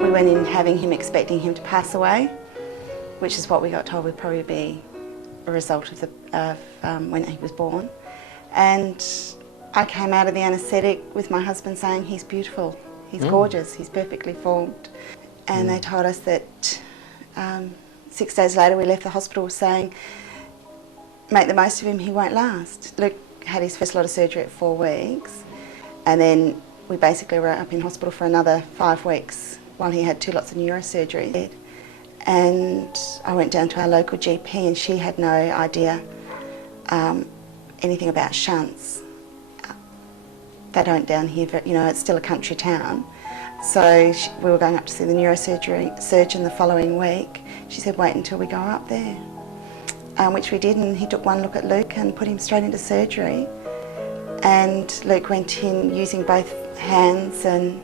We went in expecting him to pass away, which is what we got told would probably be a result of when he was born. And I came out of the anaesthetic with my husband saying, he's beautiful, he's gorgeous, he's perfectly formed. And they told us that 6 days later we left the hospital saying, make the most of him, he won't last. Luke had his first lot of surgery at 4 weeks, and then we basically were up in hospital for another 5 weeks while he had 2 lots of neurosurgery. And I went down to our local GP and she had no idea anything about shunts. They don't down here, but you know, it's still a country town. So we were going up to see the neurosurgeon the following week. She said, wait until we go up there, which we did, and he took one look at Luke and put him straight into surgery. And Luke went in using both hands and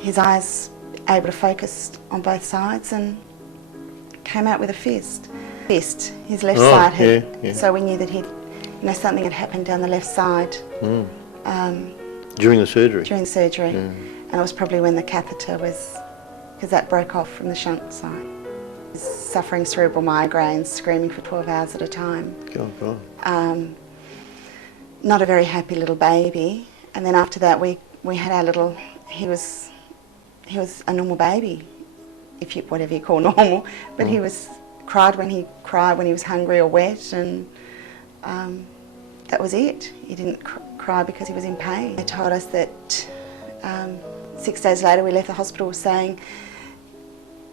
his eyes able to focus on both sides, and came out with a fist. His left side had, so we knew that something had happened down the left side. During the surgery? During the surgery. And it was probably when the catheter was, because that broke off from the shunt side. Suffering cerebral migraines, screaming for 12 hours at a time. God. Not a very happy little baby. And then after that we had our little, he was a normal baby, whatever you call normal, but he cried when he was hungry or wet, and that was it. He didn't cry because he was in pain. They told us that 6 days later we left the hospital saying,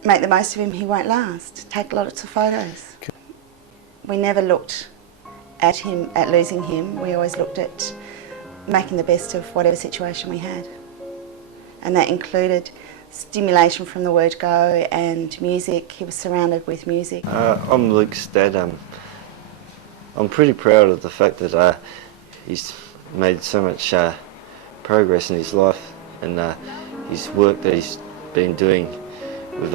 make the most of him, he won't last. Take lots of photos. We never looked at losing him. We always looked at making the best of whatever situation we had. And that included stimulation from the word go and music. He was surrounded with music. I'm Luke's dad. I'm pretty proud of the fact that he's made so much progress in his life, and his work that he's been doing with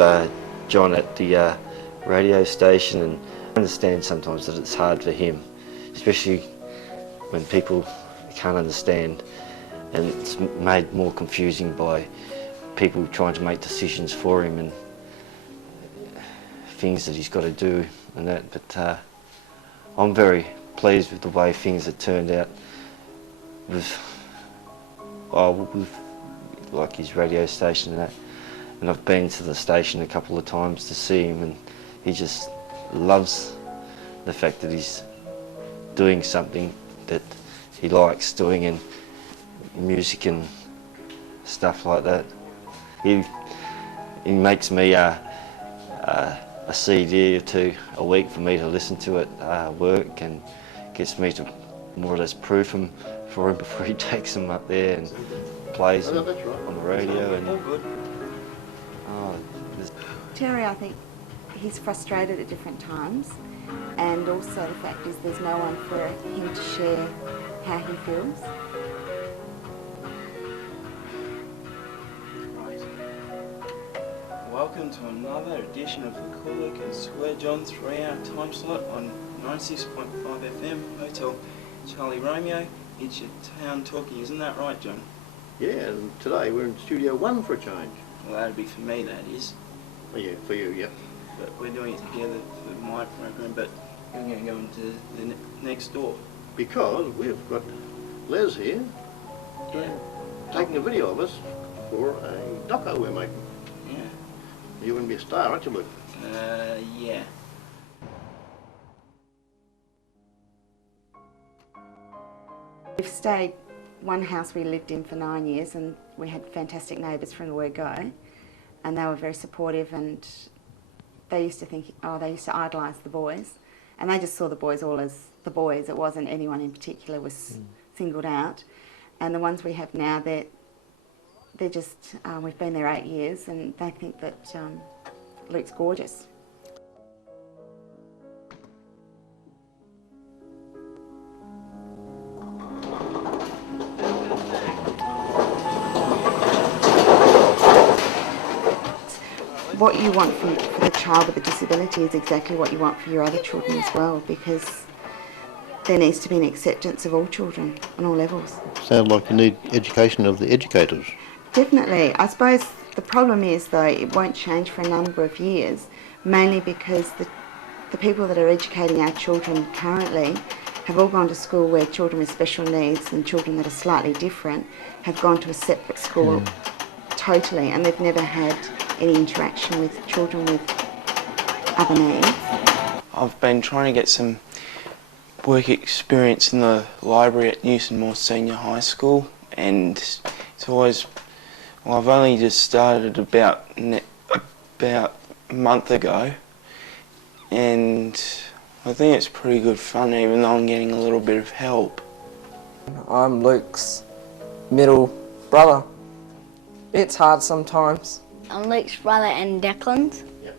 John at the radio station. And I understand sometimes that it's hard for him, especially when people can't understand, and it's made more confusing by people trying to make decisions for him and things that he's got to do and that. But I'm very pleased with the way things have turned out with like his radio station and that. And I've been to the station a couple of times to see him, and he just loves the fact that he's doing something that he likes doing, and music and stuff like that. He makes me a CD or 2 a week for me to listen to at work, and gets me to more or less proof them for him before he takes them up there and plays them on the radio. And Terry, I think he's frustrated at different times, and also the fact is there's no one for him to share how he feels. Welcome to another edition of the Cool Luke and Square John 3-hour time slot on 96.5 FM, Hotel Charlie Romeo. It's your town talking, isn't that right, John? Yeah, and today we're in Studio 1 for a change. Well, that'd be for me, that is. Oh, yeah, for you, yep. But we're doing it together for my program, but you're going to go into the next door. Because we've got Les here taking a video of us for a doco we're making. Yeah. You're going to be a star, aren't you, Luke? Yeah. We've stayed one house we lived in for 9 years, and we had fantastic neighbours from the word go, and they were very supportive, and they used to idolise the boys, and they just saw the boys all as the boys. It wasn't anyone in particular was singled out. And the ones we have now, they're just, we've been there 8 years, and they think that Luke's gorgeous. What you want for the child with a disability is exactly what you want for your other children as well, because there needs to be an acceptance of all children on all levels. Sounds like you need education of the educators. Definitely. I suppose the problem is, though, it won't change for a number of years, mainly because the people that are educating our children currently have all gone to school where children with special needs and children that are slightly different have gone to a separate school totally, and they've never had any interaction with children with other needs. I've been trying to get some work experience in the library at Newton Moore Senior High School, and it's always, well, I've only just started about a month ago, and I think it's pretty good fun, even though I'm getting a little bit of help. I'm Luke's middle brother. It's hard sometimes. I'm Luke's brother and Declan's. Yep.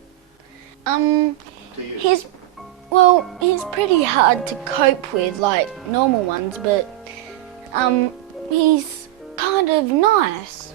To you. He's pretty hard to cope with, like normal ones, but he's kind of nice.